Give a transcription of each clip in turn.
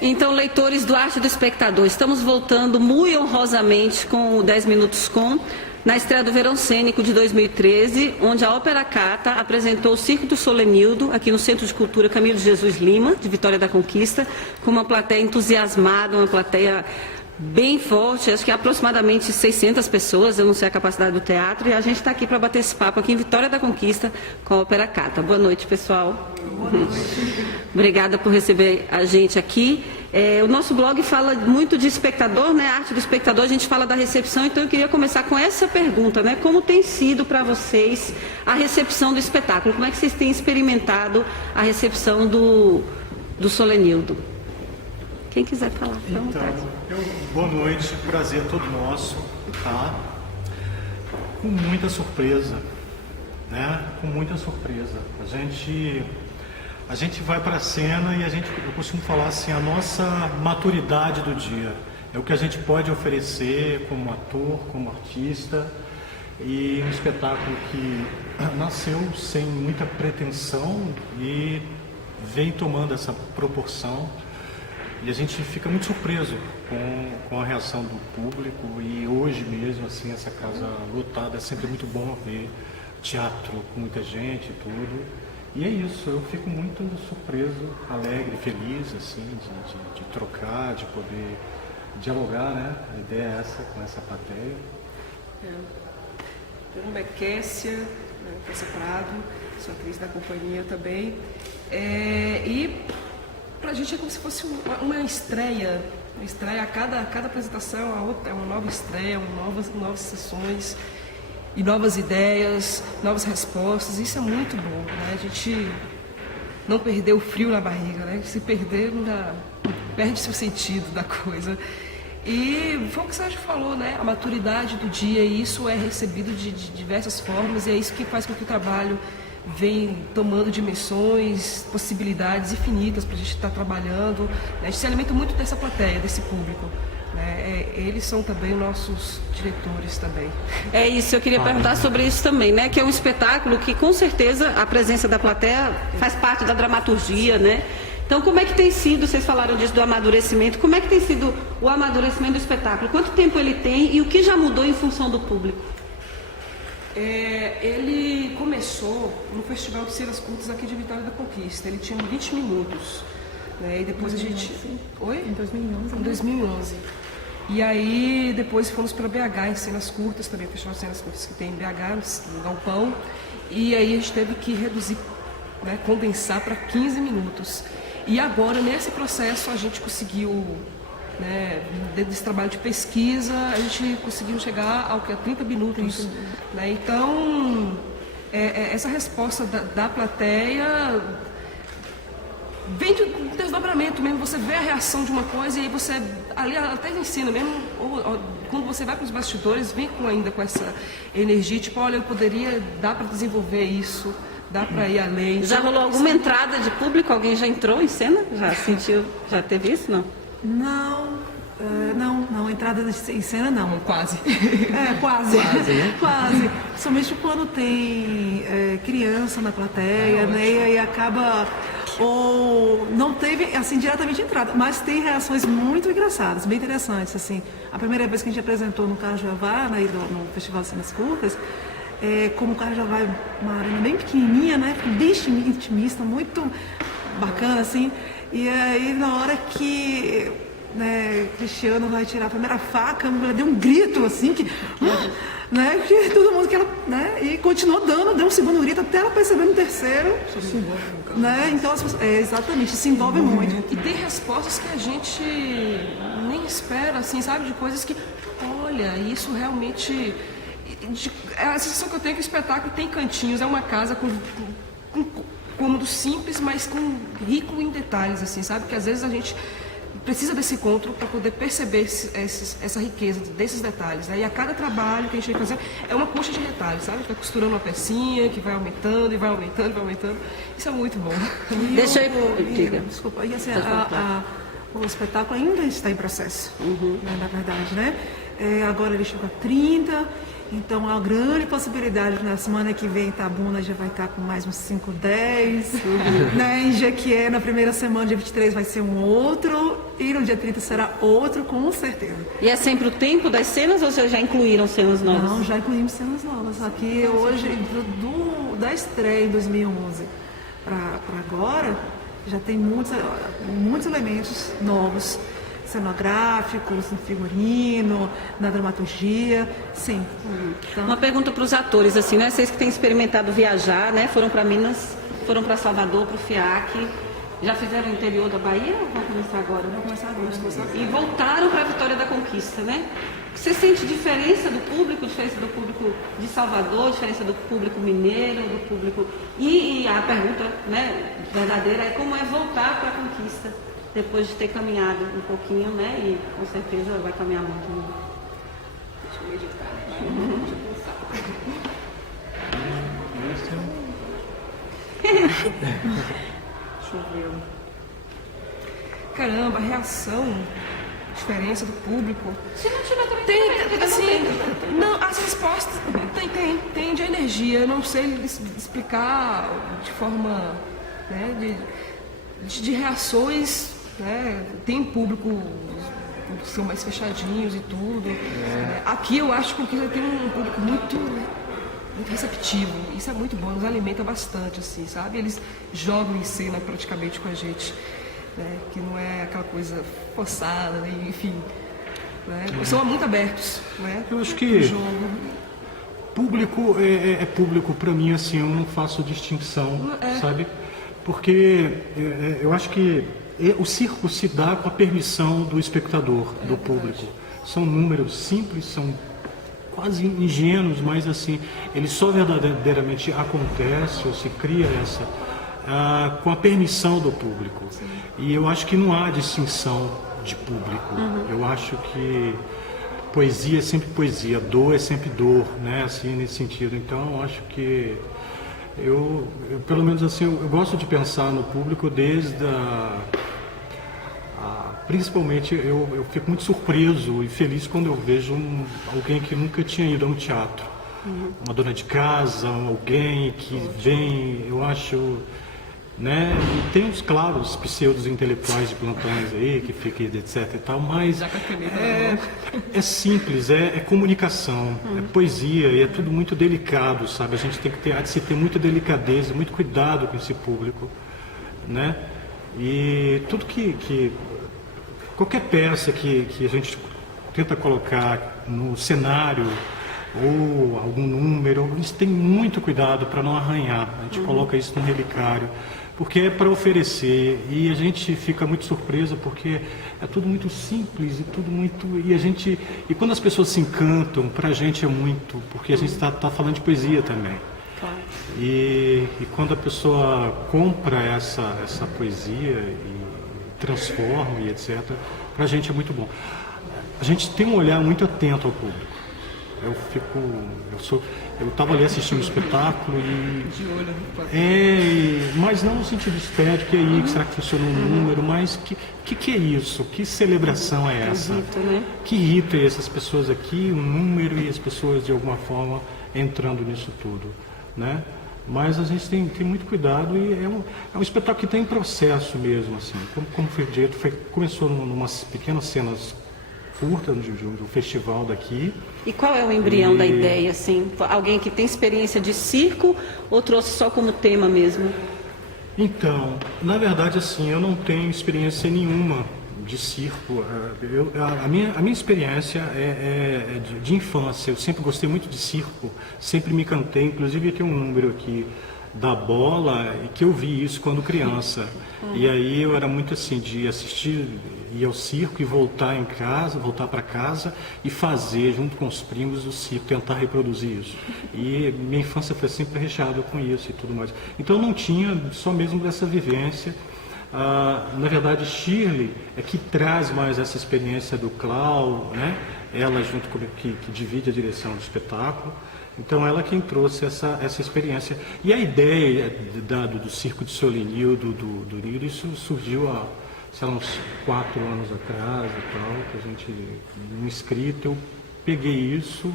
Então, leitores do Arte do Espectador, estamos voltando muito honrosamente com o 10 Minutos Com, na estreia do Verão Cênico de 2013, onde a Ópera Cata apresentou o Circo do Solenildo, aqui no Centro de Cultura Camilo de Jesus Lima, de Vitória da Conquista, com uma plateia entusiasmada, uma plateia bem forte, acho que aproximadamente 600 pessoas, eu não sei a capacidade do teatro, e a gente está aqui para bater esse papo aqui em Vitória da Conquista com a Ópera Cata. Boa noite, pessoal. Boa noite. Obrigada por receber a gente aqui. O nosso blog fala muito de espectador, né? A arte do espectador, a gente fala da recepção, então eu queria começar com essa pergunta, né? Como tem sido para vocês a recepção do espetáculo? Como é que vocês têm experimentado a recepção do Solenildo? Quem quiser falar, fica à vontade. Boa noite, prazer todo nosso, tá? Com muita surpresa, né? Com muita surpresa. A gente vai para a cena e eu costumo falar assim, a nossa maturidade do dia. É o que a gente pode oferecer como ator, como artista, e um espetáculo que nasceu sem muita pretensão e vem tomando essa proporção. E a gente fica muito surpreso com a reação do público, e hoje mesmo, assim, essa casa lotada, é sempre muito bom ver teatro com muita gente e tudo. E é isso, eu fico muito surpreso, alegre, feliz, assim, de trocar, de poder dialogar, né? A ideia é essa, com essa plateia. Meu nome é Kessia Prado, sou atriz da companhia também. E pra gente é como se fosse uma estreia. Uma estreia, a cada apresentação é uma nova estreia, novas sessões. E novas ideias, novas respostas, isso é muito bom, né? A gente não perder o frio na barriga, né? Se perder, perde-se o sentido da coisa. E foi o que o Sérgio falou, né? A maturidade do dia, e isso é recebido de diversas formas, e é isso que faz com que o trabalho vem tomando dimensões, possibilidades infinitas para a gente estar trabalhando. A gente se alimenta muito dessa plateia, desse público. Eles são também nossos diretores também. É isso, eu queria perguntar sobre isso também, né? Que é um espetáculo que, com certeza, a presença da plateia faz parte da dramaturgia, né? Então, como é que tem sido, vocês falaram disso do amadurecimento, como é que tem sido o amadurecimento do espetáculo? Quanto tempo ele tem e o que já mudou em função do público? Ele começou no Festival de Cenas Curtas aqui de Vitória da Conquista. Ele tinha 20 minutos. Né? E depois a gente... Oi? Em 2011. Em 2011. E aí depois fomos para BH em cenas curtas, também Festival de Cenas Curtas que tem em BH, no Galpão. E aí a gente teve que reduzir, né, condensar para 15 minutos. E agora, nesse processo, a gente conseguiu, né, dentro desse trabalho de pesquisa, a gente conseguiu chegar ao que é 30 minutos. Né? Então, essa resposta da plateia vem de um desdobramento mesmo, você vê a reação de uma coisa e aí você, ali até ensina mesmo, ou quando você vai para os bastidores, vem ainda com essa energia, tipo, olha, dá para desenvolver isso, dá para ir além. Já rolou alguma entrada de público? Alguém já entrou em cena? Já sentiu, já teve isso, não? Não, entrada em cena não. Quase. Quase. Quase, né? Quase. Principalmente quando tem criança na plateia, né? E aí acaba... Ou não teve, assim, diretamente entrada, mas tem reações muito engraçadas, bem interessantes, assim. A primeira vez que a gente apresentou no Carlos Javá, né, no Festival de Cenas Curtas, como o Carlos Javá é uma arena bem pequenininha, né, bem intimista, muito bacana, assim. E aí, na hora que, né, Cristiano vai tirar a primeira faca, ela deu um grito, assim, né, que todo mundo que ela, né, e continuou deu um segundo grito até ela perceber no terceiro, né, então exatamente, se envolve muito. E tem respostas que a gente nem espera, assim, sabe, de coisas que, olha, isso realmente, a sensação que eu tenho é que o espetáculo tem cantinhos, é uma casa com cômodos simples, mas rico em detalhes, assim, sabe, que às vezes a gente precisa desse encontro para poder perceber essa riqueza desses detalhes. Né? E a cada trabalho que a gente vai fazer é uma coxa de retalhos, sabe? A gente vai costurando uma pecinha que vai aumentando e vai aumentando e vai aumentando. Isso é muito bom. Deixa eu... Diga. Desculpa, e assim, o espetáculo ainda está em processo, né, na verdade, né? Agora ele chegou a 30 Então, há uma grande possibilidade, na semana que vem, Itabuna já vai estar com mais uns 5, 10. Né? Em Jequié, na primeira semana, dia 23, vai ser um outro. E no dia 30 será outro, com certeza. E é sempre o tempo das cenas ou vocês já incluíram cenas novas? Não, já incluímos cenas novas. Aqui, hoje, da estreia em 2011 para agora, já tem muitos elementos novos. Cenográficos, no figurino, na dramaturgia, sim. Então, Uma pergunta para os atores, assim, né? Vocês que têm experimentado viajar, né? Foram para Minas, foram para Salvador, para o FIAC, já fizeram o interior da Bahia ou vão começar agora? Vão começar agora. E voltaram para a Vitória da Conquista, né? Você sente diferença do público de Salvador, diferença do público mineiro, do público... E a pergunta, né, verdadeira é como é voltar para a Conquista? Depois de ter caminhado um pouquinho, né? E com certeza vai caminhar muito. Deixa eu meditar, né? Deixa eu pensar. Deixa eu ver. Caramba, a reação, diferença do público. Se não tiver também Tem, assim, não, as respostas tem de energia. Eu não sei explicar de forma, né, de reações. Né? Tem público que são mais fechadinhos e tudo. Aqui eu acho que tem um público muito receptivo. Isso é muito bom, nos alimenta bastante, assim, sabe? Eles jogam em cena praticamente com a gente, né? Que não é aquela coisa forçada, né? Enfim. Né? São muito abertos, né? Eu acho que público é público para mim, assim, eu não faço distinção, sabe? Porque eu acho que o circo se dá com a permissão do espectador, do público. São números simples, são quase ingênuos, mas assim, ele só verdadeiramente acontece ou se cria com a permissão do público. E eu acho que não há distinção de público. Eu acho que poesia é sempre poesia, dor é sempre dor, né? Assim, nesse sentido. Então, eu acho que eu pelo menos assim, eu gosto de pensar no público desde principalmente eu fico muito surpreso e feliz quando eu vejo alguém que nunca tinha ido a um teatro. Uma dona de casa, alguém que vem, eu acho, né? E tem uns, claro, os pseudos intelectuais de plantões aí, que ficam etc e tal, mas é simples, é comunicação, é poesia, e é tudo muito delicado, sabe? A gente tem que ter muita delicadeza, muito cuidado com esse público, né? E tudo qualquer peça que a gente tenta colocar no cenário ou algum número, a gente tem muito cuidado para não arranhar. A gente coloca isso no relicário, porque é para oferecer, e a gente fica muito surpresa porque é tudo muito simples e tudo muito... E quando as pessoas se encantam, para a gente é muito, porque a gente está falando de poesia também. Claro. E quando a pessoa compra essa poesia e transforma e etc., para a gente é muito bom. A gente tem um olhar muito atento ao público. Eu estava ali assistindo o espetáculo mas não no sentido estético, e aí, será que funciona um número, mas que é isso? Que celebração é essa? Rito, né? Que rito é essas pessoas aqui, um número e as pessoas de alguma forma entrando nisso tudo, né? Mas a gente tem muito cuidado e é um espetáculo que tem processo mesmo, assim. Como foi dito, começou numas pequenas cenas curtas do festival daqui. E qual é o embrião da ideia, assim? Alguém que tem experiência de circo ou trouxe só como tema mesmo? Então, na verdade, assim, eu não tenho experiência nenhuma de circo. A minha experiência é de infância. Eu sempre gostei muito de circo, sempre me encantei. Inclusive, tem um número aqui da bola e que eu vi isso quando criança. E aí eu era muito assim de assistir, ir ao circo e voltar para casa e fazer junto com os primos o circo, tentar reproduzir isso. E minha infância foi sempre recheada com isso e tudo mais. Então eu não tinha só mesmo dessa vivência. Na verdade, Shirley é que traz mais essa experiência do Clau, né? Ela junto com que divide a direção do espetáculo. Então ela quem trouxe essa experiência. E a ideia do Circo de Solenildo, do Nilo, isso surgiu há, sei lá, uns 4 anos atrás e tal, que a gente, num escrito, eu peguei isso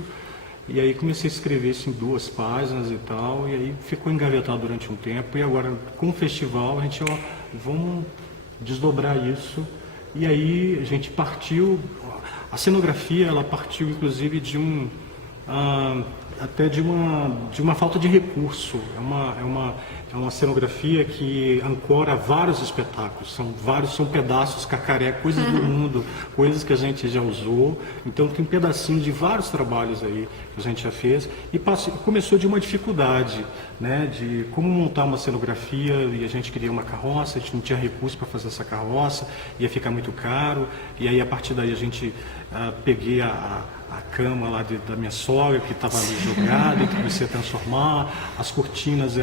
E aí comecei a escrever isso em 2 páginas e tal, e aí ficou engavetado durante um tempo. E agora, com o festival, a gente, vamos desdobrar isso. E aí a gente partiu, a cenografia, ela partiu inclusive de até de uma falta de recurso. É uma cenografia que ancora vários espetáculos, são pedaços, cacaré, coisas do mundo, coisas que a gente já usou. Então tem um pedacinho de vários trabalhos aí que a gente já fez, e começou de uma dificuldade, né, de como montar uma cenografia, e a gente queria uma carroça, a gente não tinha recurso para fazer essa carroça, ia ficar muito caro, e aí a partir daí a gente peguei a cama lá da minha sogra, que estava ali jogada, e que comecei a transformar, as cortinas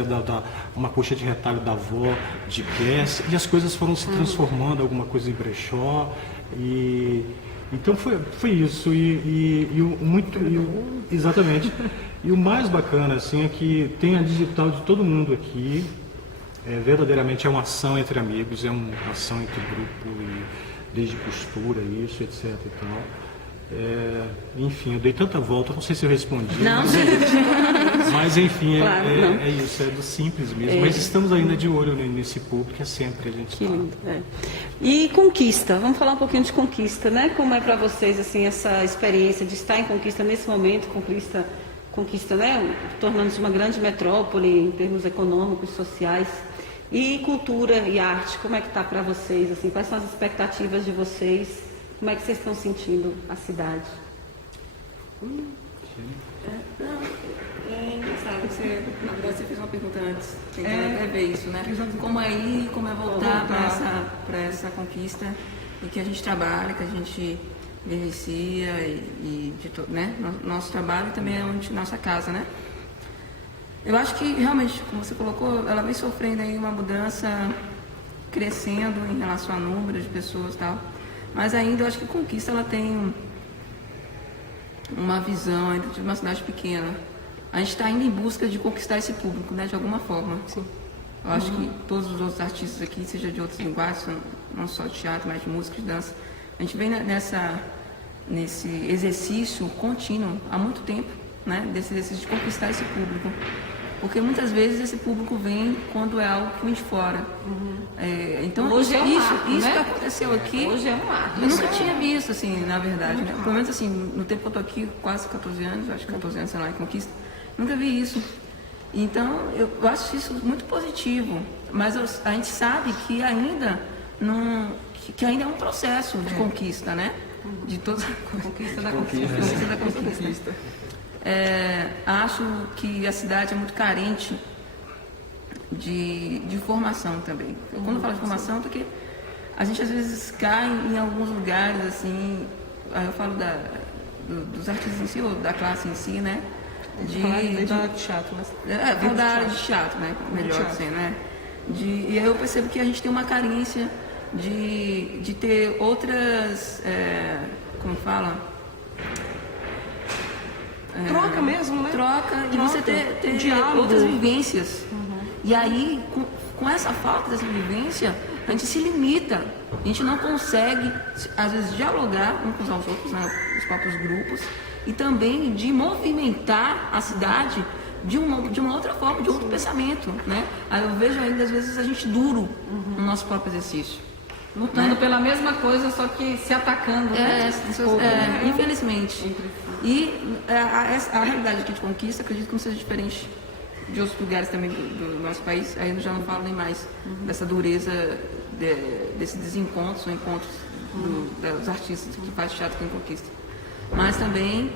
uma coxa de retalho da avó de peça, e as coisas foram se transformando, alguma coisa em brechó, então foi isso, exatamente. E o mais bacana assim, é que tem a digital de todo mundo aqui, verdadeiramente é uma ação entre amigos, é uma ação entre grupo, e desde costura, isso, etc. e tal. Enfim, eu dei tanta volta, não sei se eu respondi. Não, mas enfim, claro, é isso, é do simples mesmo. Mas estamos ainda de olho nesse público, sempre a gente que lindo, E Conquista, vamos falar um pouquinho de Conquista, né? Como é para vocês assim essa experiência de estar em Conquista nesse momento, Conquista, né? Tornando-se uma grande metrópole em termos econômicos, sociais, e cultura e arte. Como é que está para vocês? Assim, quais são as expectativas de vocês? Como é que vocês estão sentindo a cidade? Sabe, na verdade você fez uma pergunta antes, tentando até ver isso, né? Como é ir, como é voltar para essa conquista, e que a gente trabalha, que a gente vivencia, né? Nosso trabalho também é nossa casa, né? Eu acho que realmente, como você colocou, ela vem sofrendo aí uma mudança, crescendo em relação ao número de pessoas e tal. Mas ainda eu acho que Conquista ela tem uma visão ainda de uma cidade pequena. A gente está indo em busca de conquistar esse público, né, de alguma forma. Sim. Eu acho que todos os outros artistas aqui, seja de outras linguagens, não só de teatro, mas de música, de dança, a gente vem nesse exercício contínuo há muito tempo, né, desse exercício de conquistar esse público. Porque muitas vezes esse público vem quando é algo que vem de fora. Então hoje isso né? que aconteceu aqui, Hoje é um marco. eu nunca tinha visto, assim, na verdade. Né? Pelo menos assim, no tempo que eu tô aqui, quase 14 anos, acho que 14 anos, sei lá, em Conquista, nunca vi isso. Então eu acho isso muito positivo. Mas a gente sabe que ainda que ainda é um processo de conquista, né? De toda a conquista da conquista. Acho que a cidade é muito carente de formação também. Quando eu falo de formação, porque a gente às vezes cai em alguns lugares, assim, aí eu falo dos artistas em si, ou da classe em si, né? Da área de teatro, né? Vou da área de teatro, né? Melhor assim, né? E aí eu percebo que a gente tem uma carência de ter outras, como fala? Troca mesmo, né? Troca, e você ter diálogo, outras vivências. E aí, com essa falta dessa vivência, a gente se limita. A gente não consegue, às vezes, dialogar uns com os outros, né, os próprios grupos, e também de movimentar a cidade de uma outra forma, de outro pensamento, né? Aí eu vejo ainda, às vezes, a gente duro no nosso próprio exercício. Lutando pela mesma coisa, só que se atacando, né? Infelizmente. E a realidade aqui de Conquista, acredito que não seja diferente de outros lugares também do nosso país. Aí eu já não falo nem mais dessa dureza, desses desencontros ou encontros dos artistas que fazem teatro aqui em Conquista. Mas também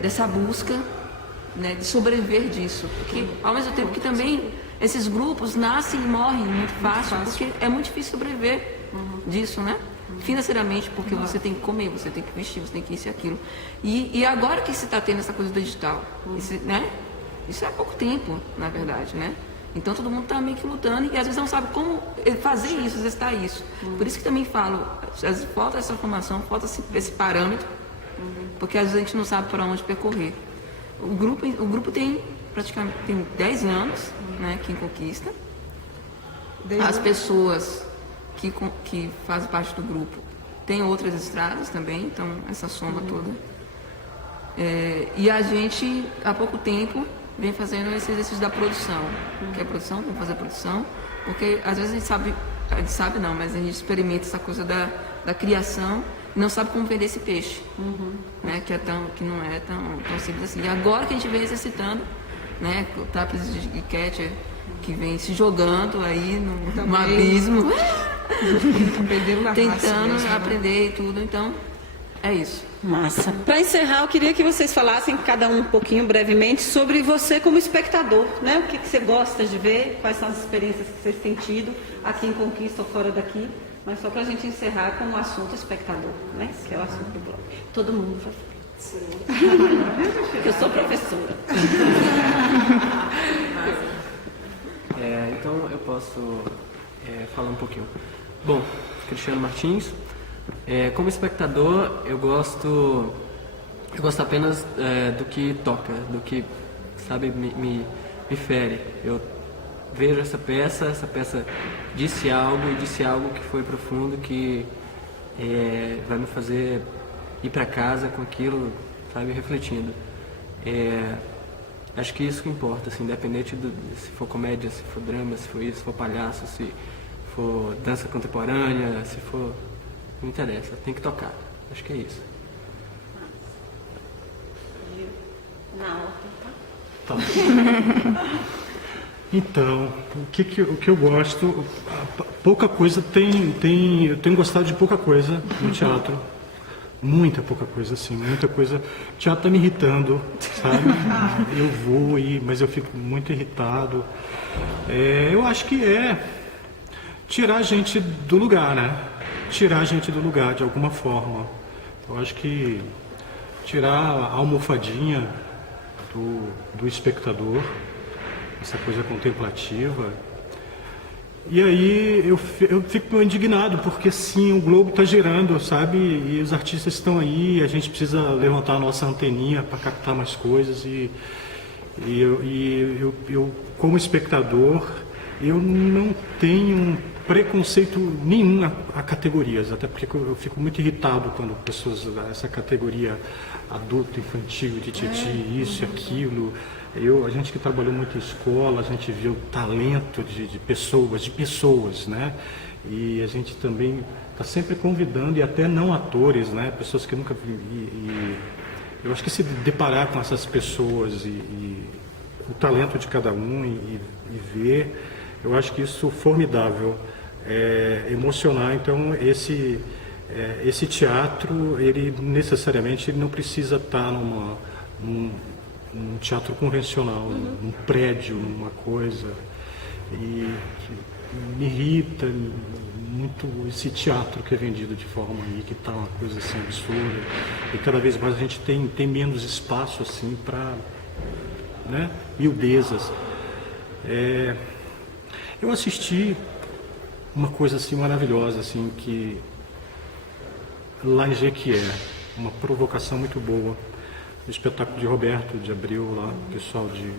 dessa busca, né, de sobreviver disso. Porque, ao mesmo tempo que também esses grupos nascem e morrem muito fácil, porque é muito difícil sobreviver disso, né? Financeiramente, porque você tem que comer, você tem que vestir, você tem que isso e aquilo. E agora que se está tendo essa coisa do digital, né? Isso é há pouco tempo, na verdade, né? Então todo mundo está meio que lutando e às vezes não sabe como fazer isso, exercitar isso. Por isso que também falo, às vezes falta essa formação, falta esse parâmetro, porque às vezes a gente não sabe para onde percorrer. O grupo tem praticamente 10 anos, né, aqui em Conquista. As pessoas que fazem parte do grupo tem outras estradas também, então essa soma toda. E a gente, há pouco tempo, vem fazendo esse exercício da produção. Que é a produção, vamos fazer a produção, porque às vezes a gente sabe não, mas a gente experimenta essa coisa da criação e não sabe como vender esse peixe, né? Que não é tão simples assim. E agora que a gente vem exercitando, né? O Tapas de Catcher, que vem se jogando aí no abismo, tentando aprender e tudo, então é isso. Massa. Para encerrar, eu queria que vocês falassem, cada um pouquinho, brevemente, sobre você como espectador, né? O que você gosta de ver, quais são as experiências que vocês têm tido aqui em Conquista ou fora daqui, mas só para a gente encerrar com o assunto espectador, né? Que é o assunto do blog. Todo mundo vai falar. Porque eu sou professora. Então eu posso falar um pouquinho. Bom, Cristiano Martins. Como espectador, eu gosto apenas do que toca, do que, sabe, me fere. Eu vejo essa peça disse algo que foi profundo, que vai me fazer ir para casa com aquilo, sabe, refletindo. Acho que isso que importa, assim, independente se for comédia, se for drama, se for isso, se for palhaço, se for dança contemporânea, se for... Não interessa, tem que tocar. Acho que é isso. Na ordem, Tá. Então, o que eu gosto, pouca coisa eu tenho gostado de pouca coisa no teatro. Muita pouca coisa, assim, muita coisa. O teatro tá me irritando, sabe? Eu vou mas eu fico muito irritado. Eu acho que tirar a gente do lugar, né? Tirar a gente do lugar de alguma forma. Eu acho que tirar a almofadinha do espectador, essa coisa contemplativa. E aí eu fico indignado, porque sim, o globo está girando, sabe? E os artistas estão aí, a gente precisa levantar a nossa anteninha para captar mais coisas. E eu, como espectador, eu não tenho preconceito nenhum a categorias, até porque eu fico muito irritado quando pessoas, essa categoria adulto, infantil, de titi, isso e aquilo. A gente que trabalhou muito em escola, a gente viu o talento de pessoas, né? E a gente também está sempre convidando, e até não atores, né? Pessoas que nunca... eu acho que se deparar com essas pessoas e o talento de cada um e ver, eu acho que isso é formidável. Emocionar. Então esse teatro, ele necessariamente não precisa estar num teatro convencional, num prédio, numa coisa. E me irrita muito esse teatro que é vendido de forma aí, que está uma coisa assim absurda. E cada vez mais a gente tem menos espaço assim para, né, miudezas. Eu assisti uma coisa assim maravilhosa, assim, que lá em Jequié, uma provocação muito boa, o espetáculo de Roberto de Abreu lá, o pessoal de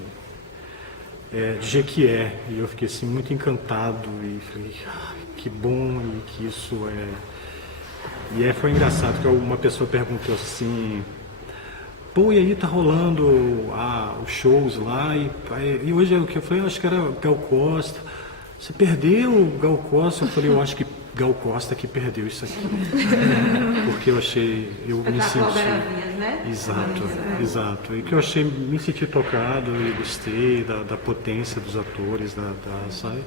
Jequié, e eu fiquei assim muito encantado e falei, que bom, e que isso foi engraçado, que uma pessoa perguntou assim, pô, e aí tá rolando os shows lá, e hoje o que eu falei, eu acho que era Gal Costa. Você perdeu o Gal Costa? Eu falei, eu acho que Gal Costa que perdeu isso aqui. Porque eu me senti... né? Exato. E que eu me senti tocado e gostei da potência dos atores, sabe?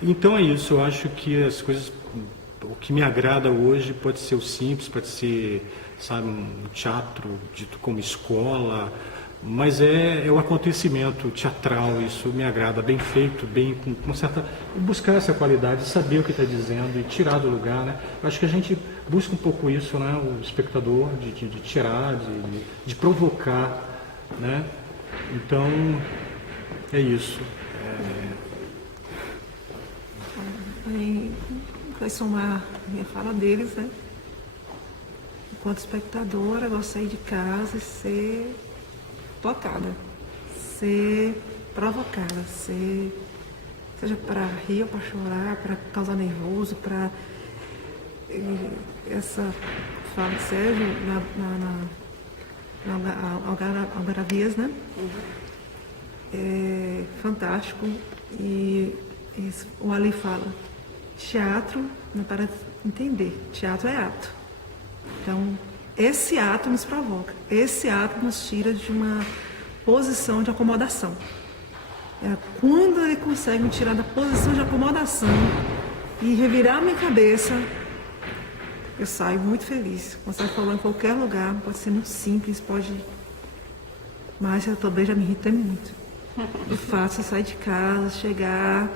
Então é isso, eu acho que as coisas... O que me agrada hoje pode ser o simples, pode ser, sabe, um teatro dito como escola... Mas é o acontecimento teatral, isso me agrada, bem feito, bem com certa... Buscar essa qualidade, saber o que está dizendo e tirar do lugar, né? Acho que a gente busca um pouco isso, né? O espectador, de tirar, de provocar, né? Então, é isso. Vai somar a minha fala deles, né? Enquanto espectadora, eu vou sair de casa e ser tocada, ser provocada, seja para rir ou para chorar, para causar nervoso, para essa fala de Sérgio na Algaravias, né? É fantástico. E o Ali fala, teatro não é para entender, teatro é ato. Então, esse ato nos provoca, esse ato nos tira de uma posição de acomodação. Quando ele consegue me tirar da posição de acomodação e revirar a minha cabeça, eu saio muito feliz. Consegue falar em qualquer lugar, pode ser muito simples, pode... Mas eu também já me irritei muito. O fato de sair de casa, chegar,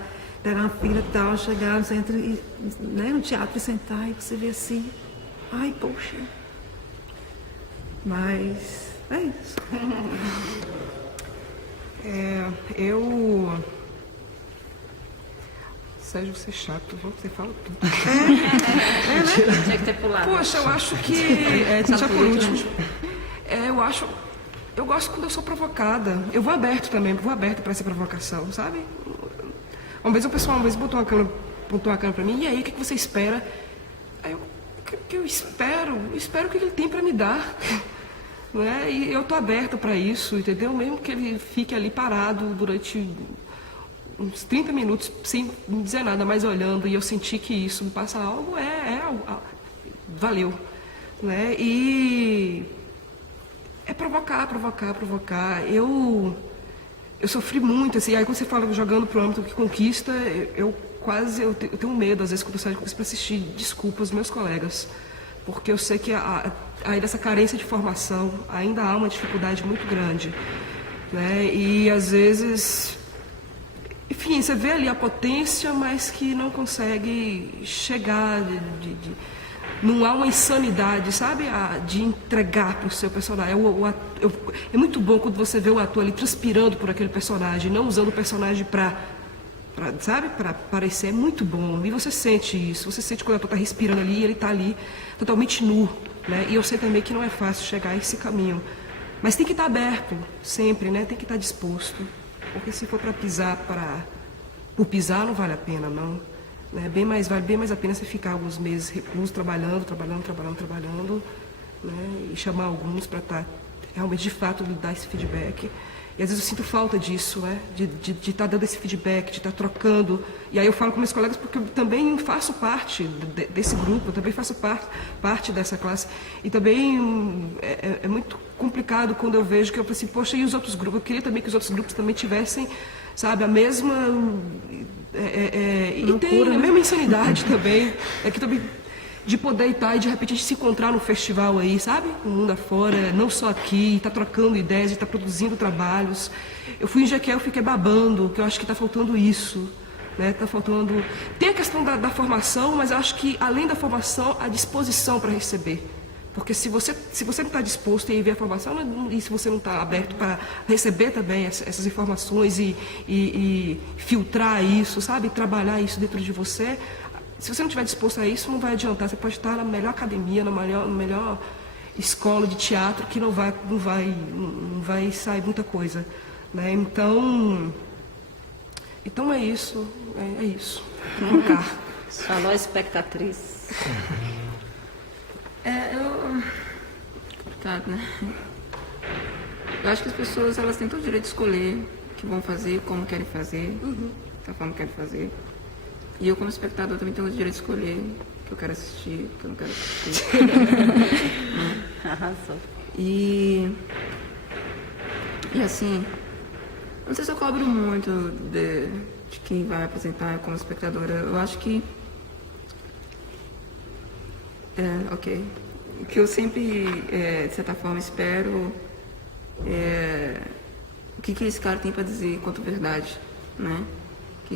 pegar uma fila e tal, chegar no centro, né, no teatro e sentar e você vê assim, ai, poxa. Mas é isso. Sérgio, você é chato, você fala tudo. Tinha que ter pulado. Poxa, eu acho que... já por último. Eu gosto quando eu sou provocada. Eu vou aberto também, vou aberto para essa provocação, sabe? Uma vez o pessoal botou uma câmera para mim, e aí, o que você espera? Aí o que eu espero? Eu espero o que ele tem para me dar. Não é? E eu tô aberta para isso, entendeu? Mesmo que ele fique ali parado durante uns 30 minutos sem me dizer nada, mas olhando, e eu sentir que isso me passa algo, valeu. Né? E é provocar. Eu sofri muito, assim, aí quando você fala jogando pro âmbito que conquista, eu tenho medo, às vezes, quando eu saio de conquista para assistir desculpas dos meus colegas. Porque eu sei que aí dessa carência de formação ainda há uma dificuldade muito grande. Né? E às vezes, enfim, você vê ali a potência, mas que não consegue chegar, não há uma insanidade, sabe? De entregar para o seu personagem. É muito bom quando você vê o ator ali transpirando por aquele personagem, não usando o personagem para parecer. É muito bom. E você sente isso. Você sente quando o ator está respirando ali e ele está ali totalmente nu. Né? E eu sei também que não é fácil chegar a esse caminho. Mas tem que estar aberto, sempre, né? Tem que estar disposto. Porque se for para pisar, por pisar, não vale a pena, não. Né? Vale bem mais a pena você ficar alguns meses recluso, trabalhando, né? E chamar alguns para estar realmente, de fato, dar esse feedback. E às vezes eu sinto falta disso, né? De estar dando esse feedback, de estar trocando. E aí eu falo com meus colegas porque eu também faço parte desse grupo, eu também faço parte dessa classe. E também é muito complicado quando eu vejo que eu falo assim, poxa, e os outros grupos? Eu queria também que os outros grupos também tivessem, sabe, a mesma... e tem a mesma insanidade também. É que também... de poder estar e de repente a gente se encontrar no festival aí, sabe? O mundo afora, não só aqui, tá trocando ideias, tá produzindo trabalhos. Eu fui em Jequié, eu fiquei babando, que eu acho que tá faltando isso, né? Tá faltando... Tem a questão da formação, mas eu acho que além da formação, a disposição para receber. Porque se você não está disposto a ir ver a formação, e se você não está aberto para receber também essas informações e filtrar isso, sabe? Trabalhar isso dentro de você... Se você não estiver disposto a isso, não vai adiantar. Você pode estar na melhor academia, na melhor escola de teatro, que não vai sair muita coisa. Né? Então é isso. É isso. Falou a espectatriz. Complicado, né? Eu acho que as pessoas, elas têm todo o direito de escolher o que vão fazer, como querem fazer, da forma que querem fazer. E eu, como espectador, também tenho o direito de escolher o que eu quero assistir, o que eu não quero assistir. Arrasou. E assim, não sei se eu cobro muito de quem vai apresentar como espectadora. Eu acho que... ok. O que eu sempre, de certa forma, espero o que esse cara tem para dizer quanto verdade, né?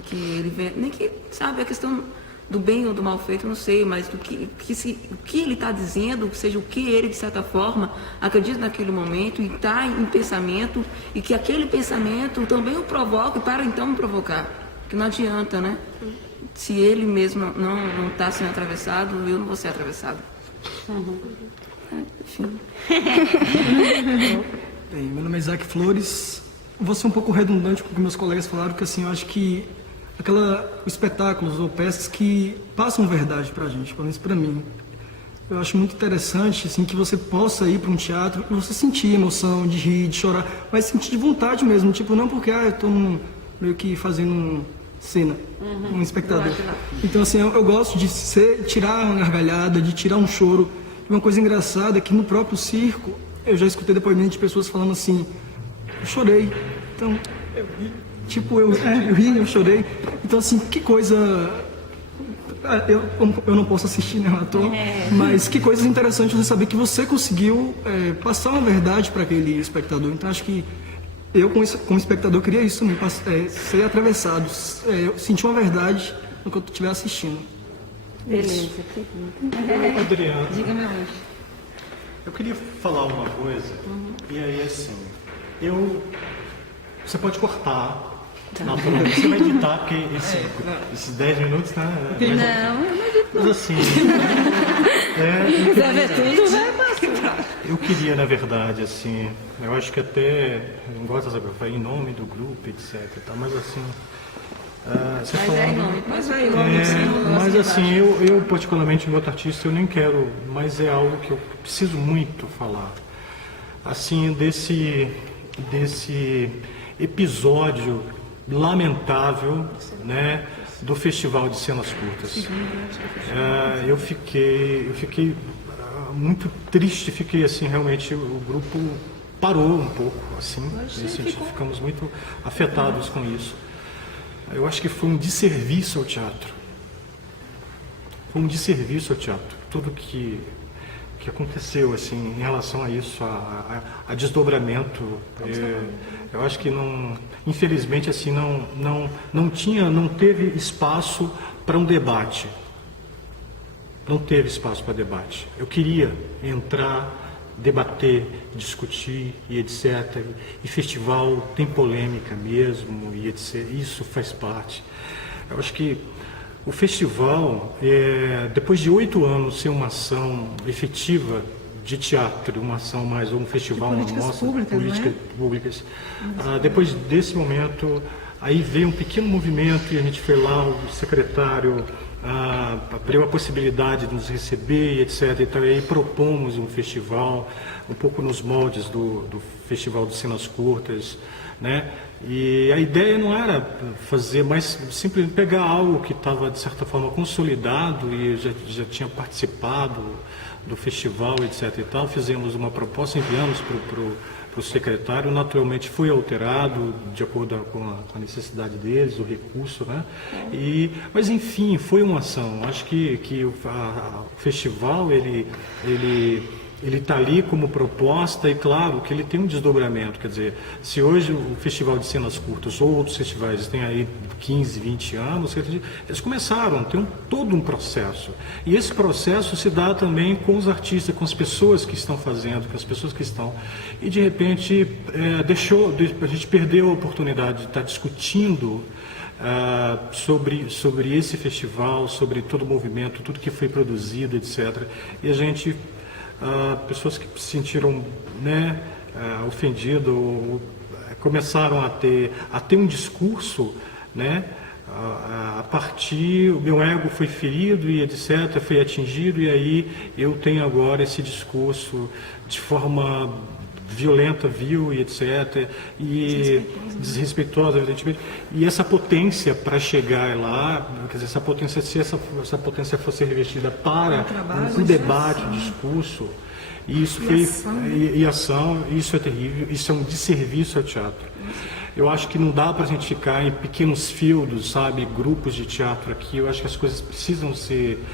Que ele vê, nem que, sabe, a questão do bem ou do mal feito, eu não sei, mas o que ele está dizendo, seja o que ele, de certa forma, acredita naquele momento e está em pensamento, e que aquele pensamento também o provoque para então me provocar. Porque não adianta, né? Se ele mesmo não está sendo atravessado, eu não vou ser atravessado. Enfim. Bem, meu nome é Isaac Flores. Vou ser um pouco redundante com o que meus colegas falaram, porque assim, eu acho que espetáculos ou peças que passam verdade pra gente, pelo menos pra mim. Eu acho muito interessante, assim, que você possa ir para um teatro e você sentir emoção, de rir, de chorar, mas sentir de vontade mesmo, tipo, não porque, eu tô meio que fazendo cena, um espectador. Então, assim, eu gosto de tirar uma gargalhada, de tirar um choro. E uma coisa engraçada é que no próprio circo, eu já escutei depoimento de pessoas falando assim, eu chorei. Então, eu ri, eu chorei. Então, assim, que coisa... Eu não posso assistir, né, ator, mas que coisa interessante você saber que você conseguiu passar uma verdade para aquele espectador. Então, acho que eu, como espectador, queria isso também, ser atravessado, sentir uma verdade no que eu estiver assistindo. Beleza. Adriano, Diga, meu anjo. eu queria falar uma coisa, e aí assim, você pode cortar, você vai editar, porque esses 10 minutos, né? Mas assim, Quiser ver tudo, vai passar. eu queria, na verdade, assim, eu acho que até, eu não gosto dessa coisa, eu falei em nome do grupo, etc e tal, mas assim, você falando... Mas assim, eu particularmente, enquanto artista, eu nem quero, mas é algo que eu preciso muito falar, assim, desse episódio lamentável, né, do Festival de Cenas Curtas. Eu fiquei muito triste, fiquei assim, realmente, o grupo parou um pouco, assim, nesse sentido, ficamos muito afetados com isso. Eu acho que foi um desserviço ao teatro. Foi um desserviço ao teatro. Tudo que aconteceu assim em relação a isso, a desdobramento, eu acho que não, infelizmente assim não teve espaço para um debate. Não teve espaço para debate. Eu queria entrar, debater, discutir e etc. E festival tem polêmica mesmo e etc. Isso faz parte. Eu acho que o festival, depois de 8 anos ser uma ação efetiva de teatro, uma ação mais, ou um festival, políticas públicas, depois desse momento, aí veio um pequeno movimento e a gente foi lá, o secretário abriu a possibilidade de nos receber, etc. Então, aí propomos um festival, um pouco nos moldes do Festival de Cenas Curtas, né? E a ideia não era fazer, mas simplesmente pegar algo que estava, de certa forma, consolidado e já tinha participado do festival, etc. e tal. Fizemos uma proposta, enviamos para o secretário, naturalmente foi alterado de acordo com a necessidade deles, o recurso, né? Mas, enfim, foi uma ação. Acho que o festival, ele está ali como proposta e, claro, que ele tem um desdobramento. Quer dizer, se hoje o Festival de Cenas Curtas ou outros festivais têm aí 15, 20 anos, eles começaram, tem todo um processo. E esse processo se dá também com os artistas, com as pessoas que estão fazendo, com as pessoas que estão. E, de repente, a gente perdeu a oportunidade de estar discutindo sobre esse festival, sobre todo o movimento, tudo que foi produzido, etc. E a gente... pessoas que se sentiram, né, ofendidas, ou começaram a ter um discurso, né, a partir, o meu ego foi ferido e etc, foi atingido, e aí eu tenho agora esse discurso de forma violenta, vil e etc, e desrespeitosa, evidentemente, e essa potência para chegar lá, quer dizer, essa potência, se essa potência fosse revestida para um debate, um discurso, e isso ação, isso é terrível, isso é um desserviço ao teatro. Eu acho que não dá para a gente ficar em pequenos fieldos, sabe, grupos de teatro aqui. Eu acho que as coisas precisam ser